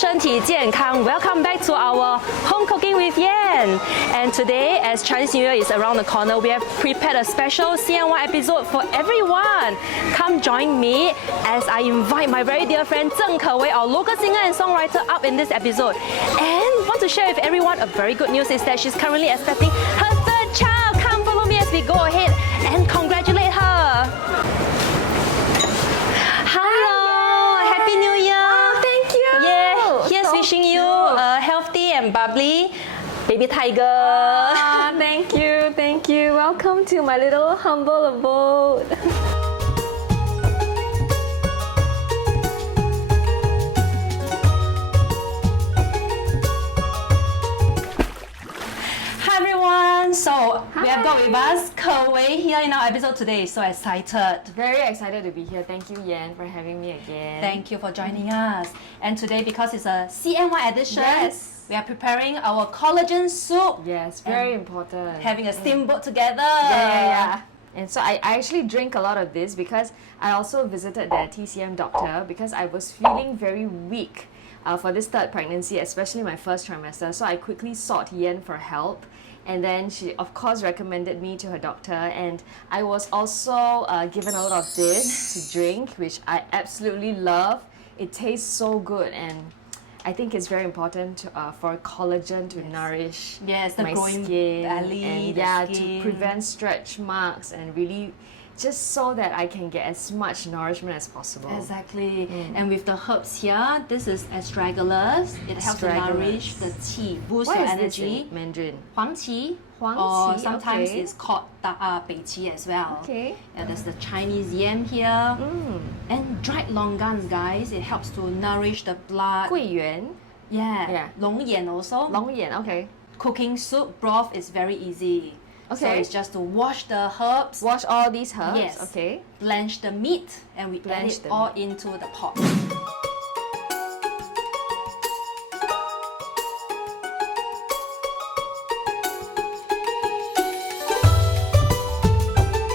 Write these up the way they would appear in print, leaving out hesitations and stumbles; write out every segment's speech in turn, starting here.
身体健康. Welcome back to our home cooking with Yen. And today, as Chinese New Year is around the corner, we have prepared a special CNY episode for everyone. Come join me as I invite my very dear friend Yen and Kewei, our local singer and songwriter, up in this episode. And want to share with everyone a very good news is that she's currently expecting her third child. Come follow me as we go ahead and congratulate her. Hello, Happy New Year. Oh, thank you. Yeah, here's So wishing you cute. a healthy and bubbly baby tiger. Ah, thank you, thank you. Welcome to my little humble abode. Hi everyone. So we have got with us Kewei here in our episode today. So excited. Very excited to be here. Thank you, Yen, for having me again. Thank you for joining us. And today, because it's a CNY edition, Yes. we are preparing our collagen soup. Yes, very important. Having a steamboat together. Yeah. And so I actually drink a lot of this because I also visited the TCM doctor because I was feeling very weak for this third pregnancy, especially my first trimester. So I quickly sought Yen for help. And then she, of course, recommended me to her doctor. And I was also given a lot of this to drink, which I absolutely love. It tastes so good, and I think it's very important for collagen to nourish Yes, the my growing skin belly, and the to skin. prevent stretch marks and really just so that I can get as much nourishment as possible. Exactly. And with the herbs here, this is astragalus. It helps to nourish the qi, boost What your is this energy. in Mandarin? Huangqi, or Huangqi, sometimes okay. it's called beiqi as well. Okay. And there's the Chinese yam here. And dried longans, guys. It helps to nourish the blood. 桂圆, Yeah. Longyan also. 龙眼, okay. Cooking soup broth is very easy. So Okay. it's just to wash the herbs, Wash all these herbs, Yes. okay. blanch the meat, and we add Blanch it the all into the pot.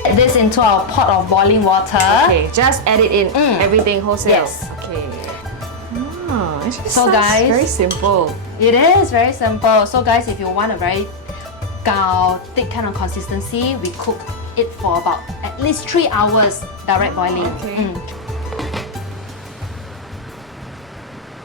Add this into our pot of boiling water. Okay, just add it in, everything wholesale. Yes. Okay. Actually So sounds guys- very simple. It is very simple. So guys, if you want a very gao, thick kind of consistency, we cook it for about at least 3 hours direct boiling. Okay.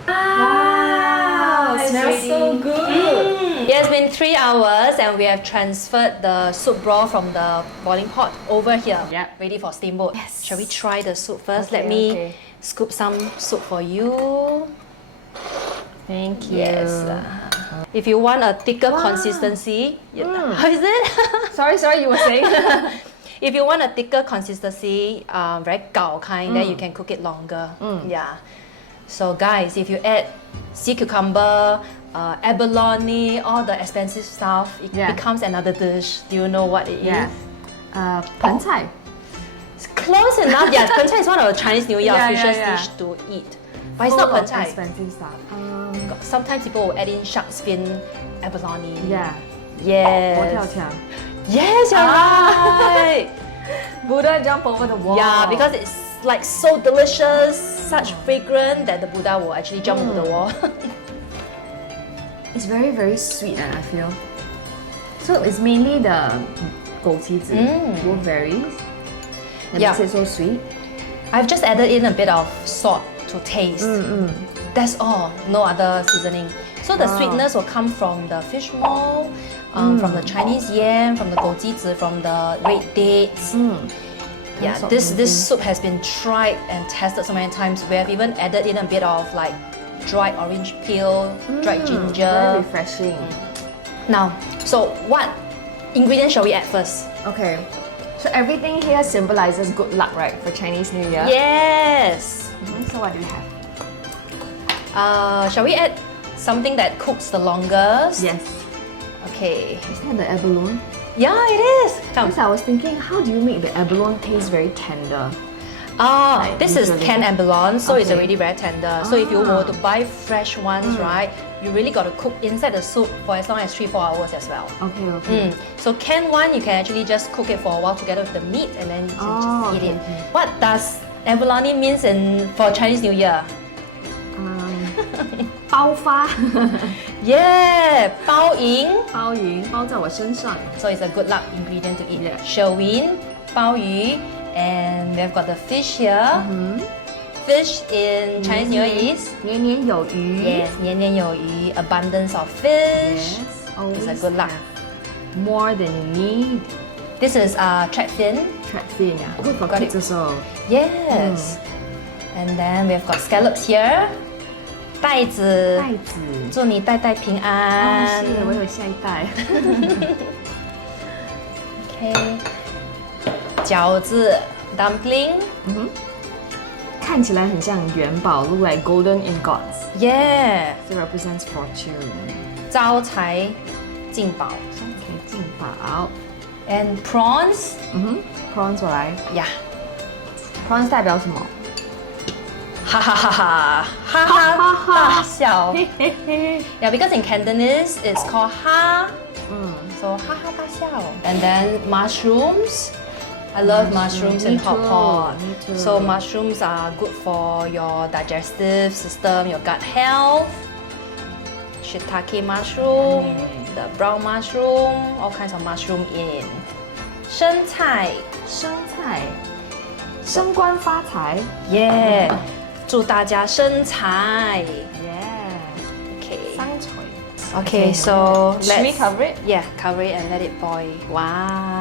Wow, it smells so good. It has been 3 hours and we have transferred the soup broth from the boiling pot over here. Yep. Ready for steamboat. Yes. Shall we try the soup first? Okay, Let me okay. scoop some soup for you. Thank you. Yes. If you want a thicker consistency, how is it? Sorry, you were saying? If you want a thicker consistency, very gao kind, then you can cook it longer. Yeah. So guys, if you add sea cucumber, abalone, all the expensive stuff, it Yeah. becomes another dish. Do you know what it is? Yeah. 盆菜. It's close enough. Yeah, pen chai is one of the Chinese New Year Yeah, auspicious yeah, yeah. dish to eat. But it's not pen chai. Expensive stuff. Sometimes people will add in shark's fin, abalone. Yeah. Yes. 佛跳墙. Yes, you're right. Buddha jump over the wall. Yeah, because it's like so delicious, such fragrant that the Buddha will actually jump over the wall. it's very, very sweet, I feel. So it's mainly the 枸杞子, wolfberries. That Yeah. makes it so sweet. I've just added in a bit of salt to taste. That's all, no other seasoning. So the sweetness will come from the fish maw, from the Chinese yam, from the 枸杞子, from the red dates. Yeah, That's this amazing. soup has been tried and tested so many times. We have even added in a bit of like dried orange peel, dried Very ginger. refreshing. Now, so what ingredients shall we add first? Okay. So everything here symbolizes good luck, right? For Chinese New Year. Yes. So what do we have? Shall we add something that cooks the longest? Yes. Okay. Is that the abalone? Yeah, it is. Come. Because I was thinking, how do you make the abalone taste very tender? This is usually. canned abalone, so it's Okay. already very tender. So if you were to buy fresh ones, right, you really got to cook inside the soup for as long as 3-4 hours as well. Okay. So canned one, you can actually just cook it for a while together with the meat, and then you can just eat it. okay. What does abalone means for Chinese New Year? 包发 Yeah, 包银.包银包在我身上 So it's a good luck ingredient to eat. Yeah. 手银,鲍鱼, and we've got the fish here. Fish in Chinese New Year is 年年有余 yes, 年年有余, abundance of fish. Always It's a good luck. have more than you need. This is trap fin. Trap fin, yeah. Good for Got kids it. also. Yes. And then we've got scallops here. 袋子,袋子祝你代代平安。是我有下一代 Okay. 饺子 dumpling. 看起来很像元宝 look like golden ingots. Yeah. It represents fortune. 招财进宝。招财进宝 And prawns. prawns 我来 Yeah. prawns 代表什么？哈哈哈哈哈哈大笑。Yeah, because in Cantonese it's called ha. So ha ha 大笑. And then mushrooms. I love mushrooms in Me hot too, pot. me too. So mushrooms are good for your digestive system, your gut health. Shiitake mushroom, the brown mushroom, all kinds of mushroom in. 生菜生菜升官发财 Yeah. 祝大家生财 Yeah Okay. 三锤 Okay, so Should we let's cover it? Yeah, cover it and let it boil. Wow.